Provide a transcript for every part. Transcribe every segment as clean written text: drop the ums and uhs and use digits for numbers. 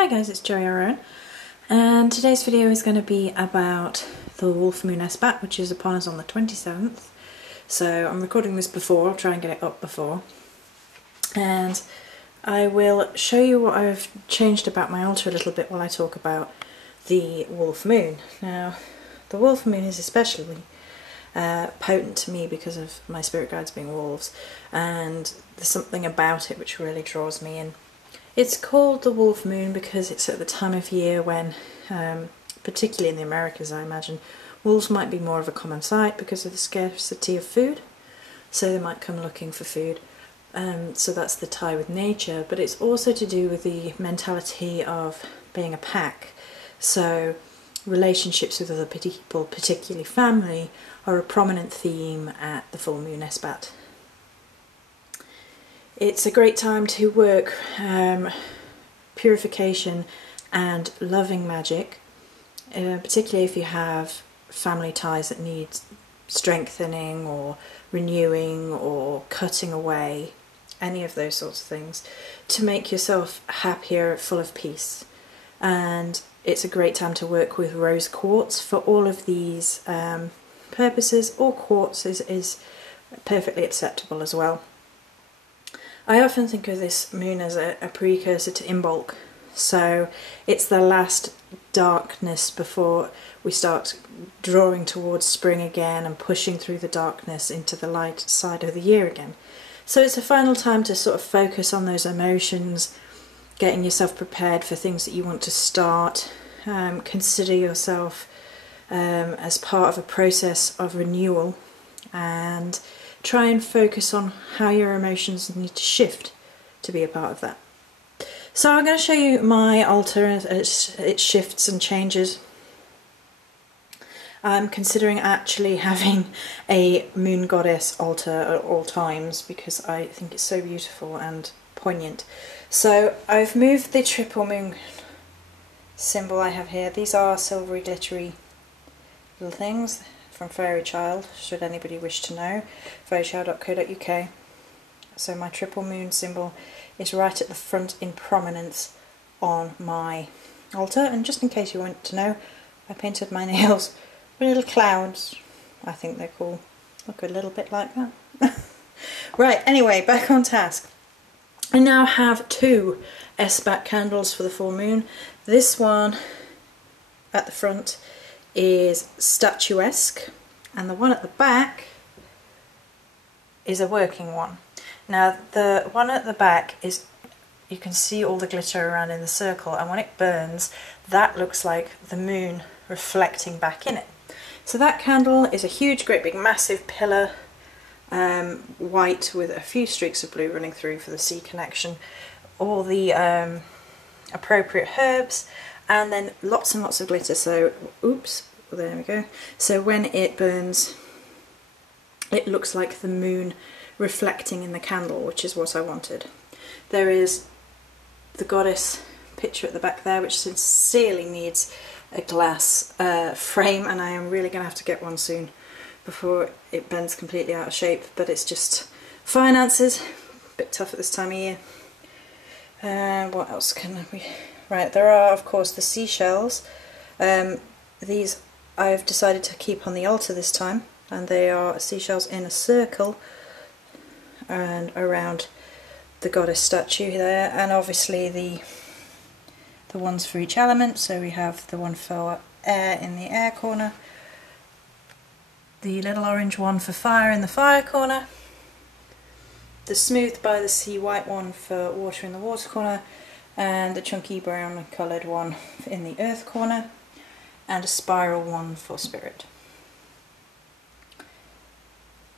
Hi guys, it's Joey Aaron, and today's video is going to be about the wolf moon Esbat, which is upon us on the 27th. So I'm recording this before, I'll try and get it up before, and I will show you what I've changed about my altar a little bit while I talk about the wolf moon. Now, the wolf moon is especially potent to me because of my spirit guides being wolves, and there's something about it which really draws me in. It's called the wolf moon because it's at the time of year when, particularly in the Americas I imagine, wolves might be more of a common sight because of the scarcity of food, so they might come looking for food. So that's the tie with nature, but it's also to do with the mentality of being a pack. So relationships with other people, particularly family, are a prominent theme at the full moon Esbat. It's a great time to work purification and loving magic, particularly if you have family ties that need strengthening or renewing or cutting away, any of those sorts of things, to make yourself happier, full of peace. And it's a great time to work with rose quartz for all of these purposes, or quartz is perfectly acceptable as well. I often think of this moon as a precursor to Imbolc, so it's the last darkness before we start drawing towards spring again and pushing through the darkness into the light side of the year again. So it's a final time to sort of focus on those emotions, getting yourself prepared for things that you want to start. Consider yourself as part of a process of renewal, and try and focus on how your emotions need to shift to be a part of that. So I'm going to show you my altar as it shifts and changes. I'm considering actually having a moon goddess altar at all times because I think it's so beautiful and poignant. So I've moved the triple moon symbol I have here. These are silvery glittery little things from Fairy Child, should anybody wish to know, fairychild.co.uk. So my triple moon symbol is right at the front in prominence on my altar, and just in case you want to know, I painted my nails with little clouds. I think they're cool. Look a little bit like that. Right, anyway, back on task. I now have two Esbat candles for the full moon. This one at the front is statuesque, and the one at the back is a working one. Now the one at the back is, you can see all the glitter around in the circle, and when it burns that looks like the moon reflecting back in it. So that candle is a huge, great big massive pillar, white with a few streaks of blue running through for the C connection, all the appropriate herbs, and then lots and lots of glitter. So, oops, there we go. So when it burns, it looks like the moon reflecting in the candle, which is what I wanted. There is the goddess picture at the back there, which sincerely needs a glass frame, and I am really going to have to get one soon before it bends completely out of shape, but it's just finances, a bit tough at this time of year. What else can we... Right, there are of course the seashells. These I've decided to keep on the altar this time, and they are seashells in a circle and around the goddess statue there, and obviously the ones for each element. So we have the one for air in the air corner, the little orange one for fire in the fire corner, the smooth by the sea white one for water in the water corner, and the chunky brown coloured one in the earth corner, and a spiral one for spirit.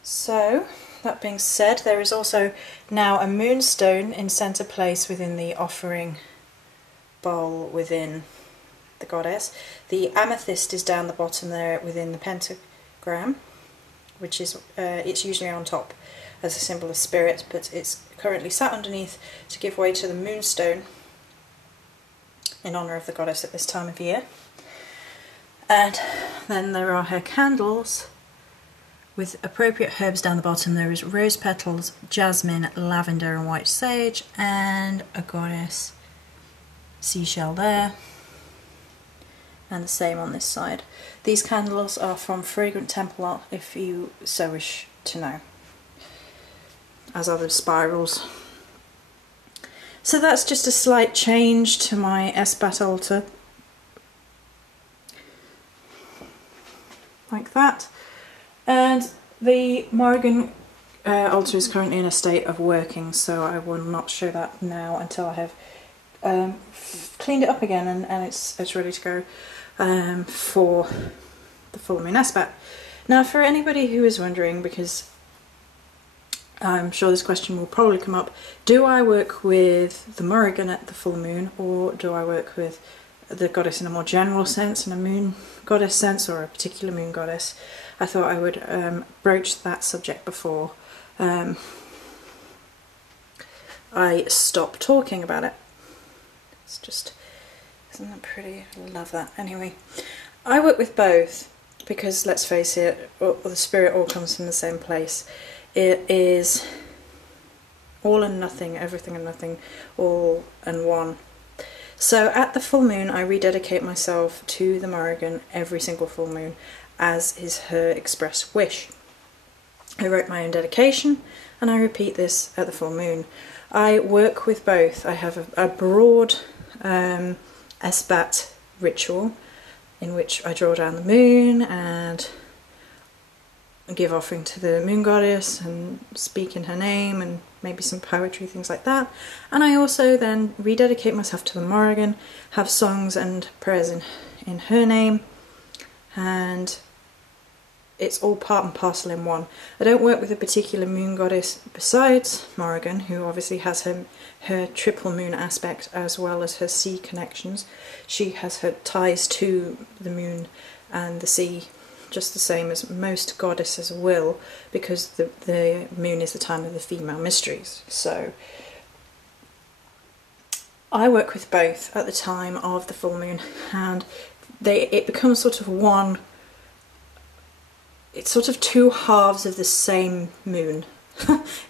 So that being said, there is also now a moonstone in centre place within the offering bowl within the goddess. The amethyst is down the bottom there within the pentagram, which is it's usually on top as a symbol of spirit, but it's currently sat underneath to give way to the moonstone in honour of the goddess at this time of year. And then there are her candles with appropriate herbs down the bottom. There is rose petals, jasmine, lavender and white sage, and a goddess seashell there, and the same on this side. These candles are from Fragrant Temple Art, if you so wish to know, as are the spirals. So that's just a slight change to my Esbat altar, like that. And the Morrigan altar is currently in a state of working, so I will not show that now until I have cleaned it up again and it's ready to go for the full moon Esbat. Now, for anybody who is wondering, because I'm sure this question will probably come up, do I work with the Morrigan at the full moon, or do I work with the goddess in a more general sense, in a moon goddess sense, or a particular moon goddess? I thought I would broach that subject before I stop talking about it. It's just, isn't that pretty? I love that. Anyway, I work with both because, let's face it, the spirit all comes from the same place. It is all and nothing, everything and nothing, all and one. So at the full moon, I rededicate myself to the Morrigan every single full moon, as is her express wish. I wrote my own dedication, and I repeat this at the full moon. I work with both. I have a broad Esbat ritual in which I draw down the moon and give offering to the moon goddess and speak in her name and maybe some poetry, things like that. And I also then rededicate myself to the Morrigan, have songs and prayers in her name, and it's all part and parcel in one. I don't work with a particular moon goddess besides Morrigan, who obviously has her triple moon aspect as well as her sea connections. She has her ties to the moon and the sea, just the same as most goddesses will, because the moon is the time of the female mysteries. So I work with both at the time of the full moon, and it becomes sort of one. It's sort of two halves of the same moon,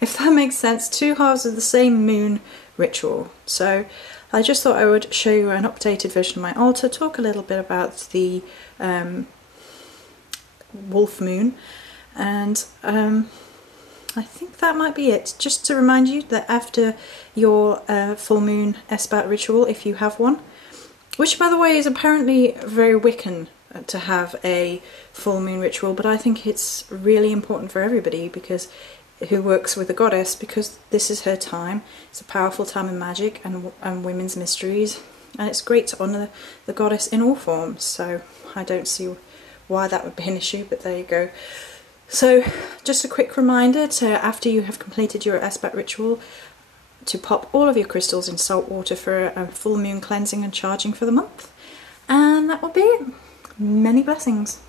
if that makes sense. Two halves of the same moon ritual. So I just thought I would show you an updated version of my altar, talk a little bit about the wolf moon, and I think that might be it. Just to remind you that after your full moon Esbat ritual, if you have one, which by the way is apparently very Wiccan to have a full moon ritual, but I think it's really important for everybody because who works with the goddess, because this is her time. It's a powerful time in magic and women's mysteries, and it's great to honour the goddess in all forms, so I don't see why that would be an issue, but there you go. So just a quick reminder to, after you have completed your Esbat ritual, to pop all of your crystals in salt water for a full moon cleansing and charging for the month. And that will be it. Many blessings.